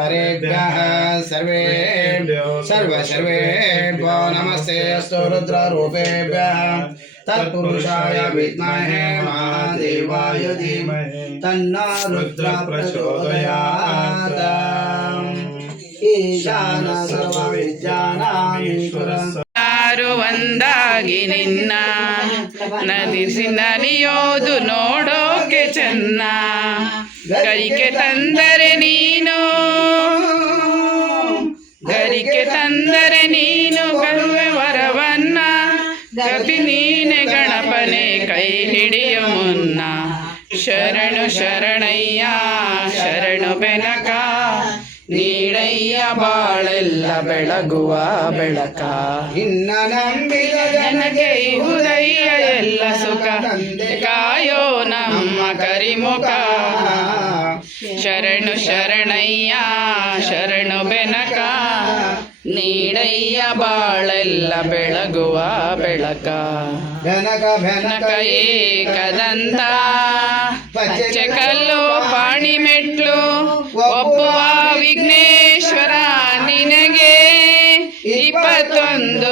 हरेभ्यः सर्वेभ्यो नमस्ते अस्तु रुद्ररूपेभ्यः तत्पुरुषाय विद्महे महादेवाय धीमहि तन्नो रुद्रः प्रचोदयात्। ईशान सर्वविद्यानामीश्वरः ಒಂದಾಗಿ ನಿನ್ನ ನದಿಸಿ ನಲಿಯೋದು ನೋಡೋಕೆ ಚೆನ್ನ ಗರಿಕೆ ತಂದರೆ ನೀನು ಗರುವೆ ವರವನ್ನ ಗತಿ ನೀನೆ ಗಣಪನೆ ಕೈ ಹಿಡಿಯ ಮುನ್ನ ಶರಣು ಶರಣಯ್ಯ ಶರಣು ಬೆನಕ ನೀಡಯ್ಯ ಬಾಳೆಲ್ಲ ಬೆಳಗುವ ಬೆಳಕ ಇನ್ನ ನಂಬಿದ ಜನಗೆ ಇಹುದಯ್ಯ ಎಲ್ಲ ಸುಖ ಕಾಯೋ ನಮ್ಮ ಕರಿಮುಖ ಶರಣು ಶರಣಯ್ಯ ಶರಣು ಬೆನಕ ನೀಡಯ್ಯ ಬಾಳೆಲ್ಲ ಬೆಳಗುವ ಬೆಳಕ ಬೆನಕ ಬೆನಕ ಏಕದಂತ ಪಚ್ಚೆ ಕಲ್ಲು ಪಾಣಿ ಮೆಟ್ಲು ಒಪ್ಪುವ ವಿಘ್ನೇಶ್ವರ ನಿನಗೆ 21